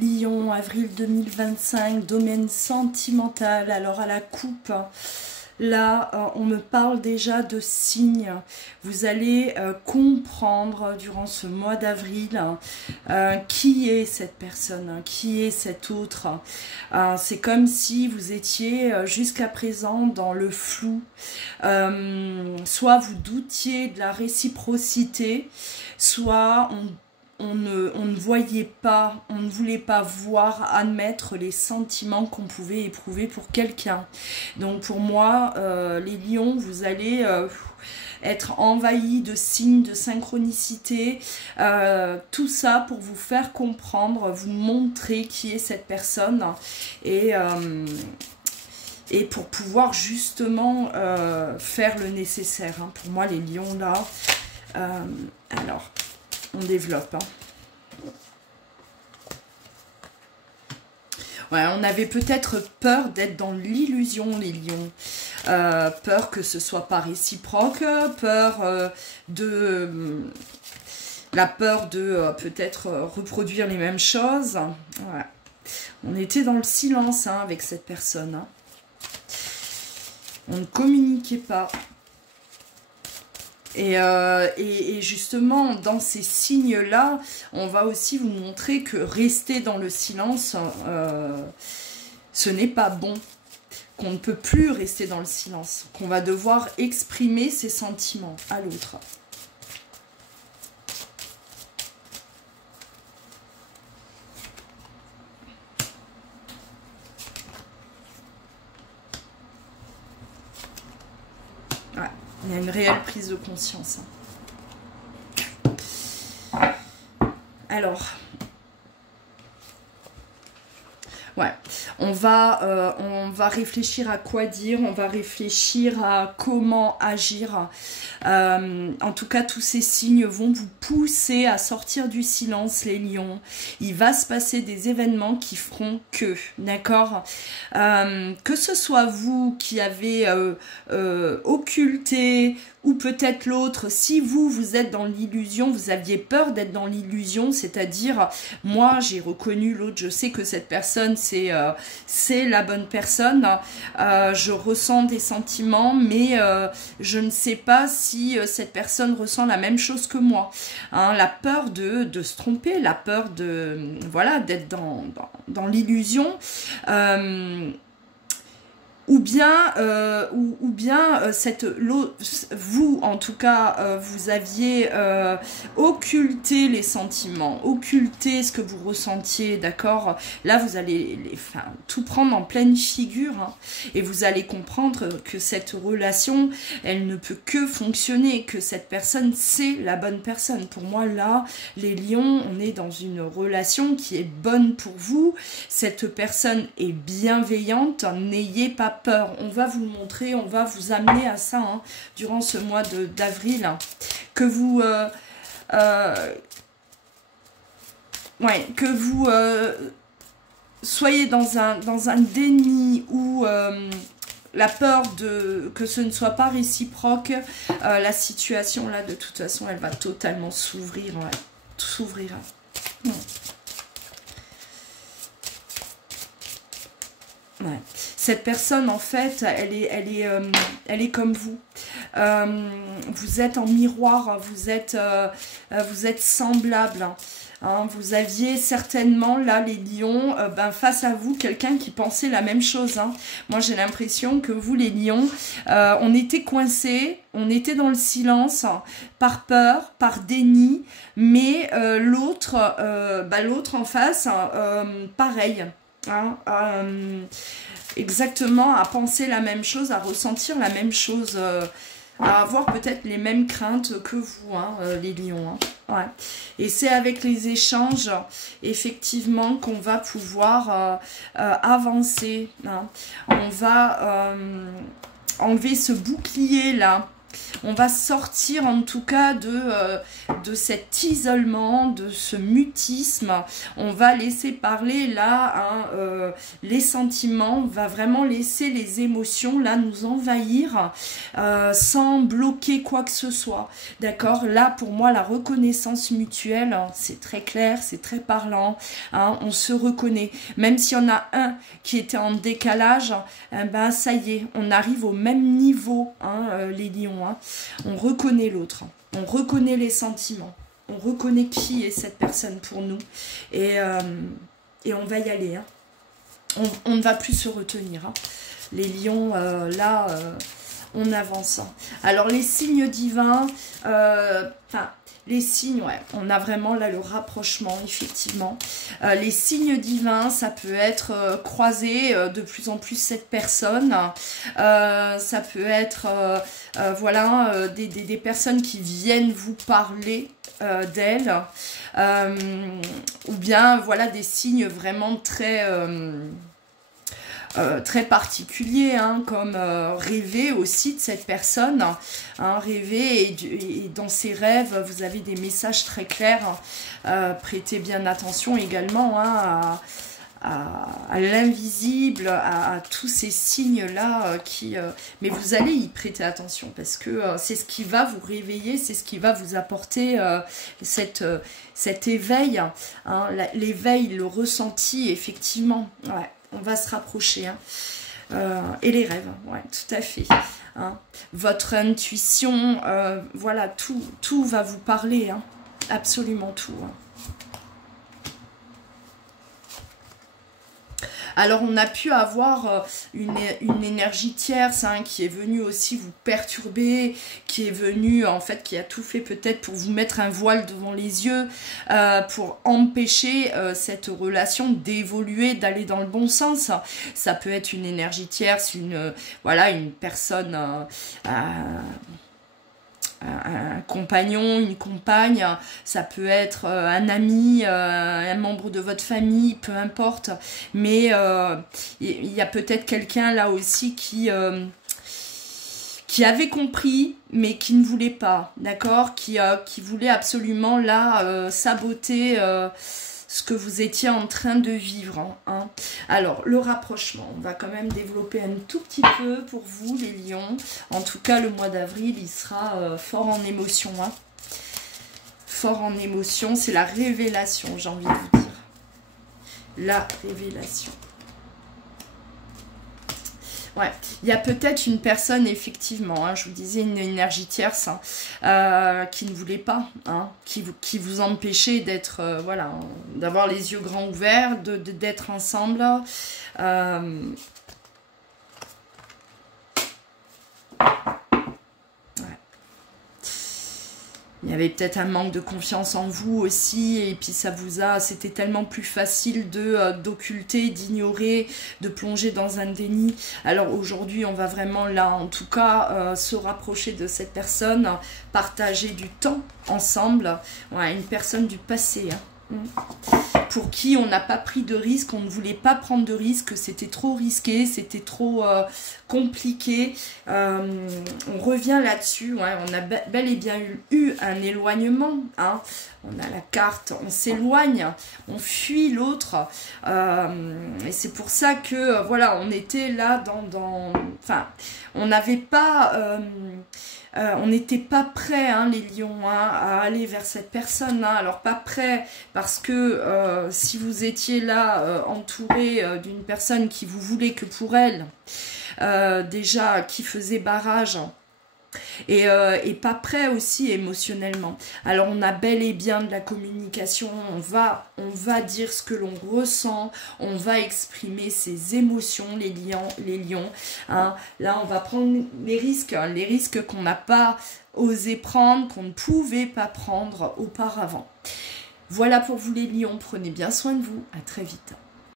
Lion, avril 2025, domaine sentimental. Alors à la coupe, là, on me parle déjà de signes. Vous allez comprendre durant ce mois d'avril qui est cette personne, qui est cet autre. C'est comme si vous étiez jusqu'à présent dans le flou. Soit vous doutiez de la réciprocité, soit on ne voyait pas, on ne voulait pas voir, admettre les sentiments qu'on pouvait éprouver pour quelqu'un. Donc pour moi, les lions, vous allez être envahis de signes, de synchronicité, tout ça pour vous faire comprendre, vous montrer qui est cette personne et pour pouvoir justement faire le nécessaire. Hein. Pour moi, les lions là, alors... on développe. Hein. Ouais, on avait peut-être peur d'être dans l'illusion, les lions. Peur que ce soit pas réciproque, peur la peur de peut-être reproduire les mêmes choses. Ouais. On était dans le silence hein, avec cette personne. Hein. On ne communiquait pas. Et justement, dans ces signes-là, on va aussi vous montrer que rester dans le silence, ce n'est pas bon. Qu'on ne peut plus rester dans le silence. Qu'on va devoir exprimer ses sentiments à l'autre. Il y a une réelle prise de conscience. Alors, ouais, on va réfléchir à quoi dire, on va réfléchir à comment agir. En tout cas, tous ces signes vont vous pousser à sortir du silence, les lions. Il va se passer des événements qui feront que, d'accord, que ce soit vous qui avez occulté, ou peut-être l'autre, si vous êtes dans l'illusion, vous aviez peur d'être dans l'illusion, c'est-à-dire, moi j'ai reconnu l'autre, je sais que cette personne c'est la bonne personne, je ressens des sentiments, mais je ne sais pas si cette personne ressent la même chose que moi. Hein, la peur de se tromper, la peur de voilà d'être dans l'illusion. Ou bien vous, en tout cas, vous aviez occulté les sentiments, occulté ce que vous ressentiez, d'accord? Là, vous allez tout prendre en pleine figure hein, et vous allez comprendre que cette relation, elle ne peut que fonctionner, que cette personne, c'est la bonne personne. Pour moi, là, les lions, on est dans une relation qui est bonne pour vous. Cette personne est bienveillante, n'ayez pas peur, on va vous le montrer, on va vous amener à ça hein, durant ce mois d'avril, hein, que vous soyez dans un déni ou la peur que ce ne soit pas réciproque, la situation là de toute façon elle va totalement s'ouvrir, ouais, s'ouvrir. Ouais. Cette personne, en fait, elle est comme vous. Vous êtes en miroir, vous êtes semblables. Hein. Vous aviez certainement, là, les lions, face à vous, quelqu'un qui pensait la même chose. Hein. Moi, j'ai l'impression que vous, les lions, on était coincés, on était dans le silence, par peur, par déni, mais l'autre en face, pareil. Hein, exactement, à penser la même chose, à ressentir la même chose, à avoir peut-être les mêmes craintes que vous, hein, les lions. Hein. Ouais. Et c'est avec les échanges, effectivement, qu'on va pouvoir avancer. Hein. On va enlever ce bouclier-là On va sortir en tout cas de cet isolement, de ce mutisme. On va laisser parler là les sentiments, on va vraiment laisser les émotions là nous envahir sans bloquer quoi que ce soit. D'accord? Là pour moi la reconnaissance mutuelle, c'est très clair, c'est très parlant. Hein, on se reconnaît. Même s'il y en a un qui était en décalage, ben ça y est, on arrive au même niveau, hein, les lions. Hein. On reconnaît l'autre, on reconnaît les sentiments, on reconnaît qui est cette personne pour nous et on va y aller. Hein. On ne va plus se retenir. Hein. Les lions, là, on avance. Hein. Alors les signes divins, les signes, ouais, on a vraiment là le rapprochement, effectivement. Les signes divins, ça peut être croiser de plus en plus cette personne. Ça peut être, voilà, des personnes qui viennent vous parler d'elle. Ou bien, voilà, des signes vraiment très... très particulier, hein, comme rêver aussi de cette personne, hein, rêver et dans ses rêves vous avez des messages très clairs, prêtez bien attention également hein, à l'invisible, à tous ces signes là mais vous allez y prêter attention parce que c'est ce qui va vous réveiller, c'est ce qui va vous apporter cet éveil, hein, l'éveil, le ressenti effectivement, ouais. On va se rapprocher. Hein. Et les rêves, ouais, tout à fait. Hein. Votre intuition, voilà, tout va vous parler. Hein. Absolument tout. Hein. Alors, on a pu avoir une énergie tierce hein, qui est venue aussi vous perturber, qui est venue, en fait, qui a tout fait peut-être pour vous mettre un voile devant les yeux, pour empêcher cette relation d'évoluer, d'aller dans le bon sens. Ça peut être une énergie tierce, voilà, une personne... un compagnon, une compagne, ça peut être un ami, un membre de votre famille, peu importe, mais il y a peut-être quelqu'un là aussi qui avait compris mais qui ne voulait pas, d'accord, qui voulait absolument là saboter ce que vous étiez en train de vivre. Hein. Alors, le rapprochement, on va quand même développer un tout petit peu pour vous, les lions. En tout cas, le mois d'avril, il sera fort en émotion. Hein. Fort en émotion, c'est la révélation, j'ai envie de vous dire. La révélation. Ouais, il y a peut-être une personne, effectivement, hein, je vous disais, une énergie tierce, hein, qui ne voulait pas, hein, qui vous empêchait d'être, voilà, d'avoir les yeux grands ouverts, d'être ensemble. Il y avait peut-être un manque de confiance en vous aussi, et puis c'était tellement plus facile d'occulter, d'ignorer, de plonger dans un déni. Alors aujourd'hui, on va vraiment là, en tout cas, se rapprocher de cette personne, partager du temps ensemble. Ouais, une personne du passé, hein. Pour qui on n'a pas pris de risque, on ne voulait pas prendre de risque, c'était trop risqué, c'était trop compliqué. On revient là-dessus, ouais, on a bel et bien eu un éloignement, hein. On a la carte, on s'éloigne, on fuit l'autre, et c'est pour ça que voilà, on était là enfin, on n'avait pas... on n'était pas prêt, hein, les lions, hein, à aller vers cette personne. Hein. Alors, pas prêt parce que si vous étiez là entouré d'une personne qui vous voulait que pour elle, déjà qui faisait barrage, et pas prêt aussi émotionnellement. Alors on a bel et bien de la communication, on va dire ce que l'on ressent, on va exprimer ses émotions, les lions, hein. Là on va prendre les risques qu'on n'a pas osé prendre, qu'on ne pouvait pas prendre auparavant. Voilà pour vous les lions, prenez bien soin de vous, à très vite.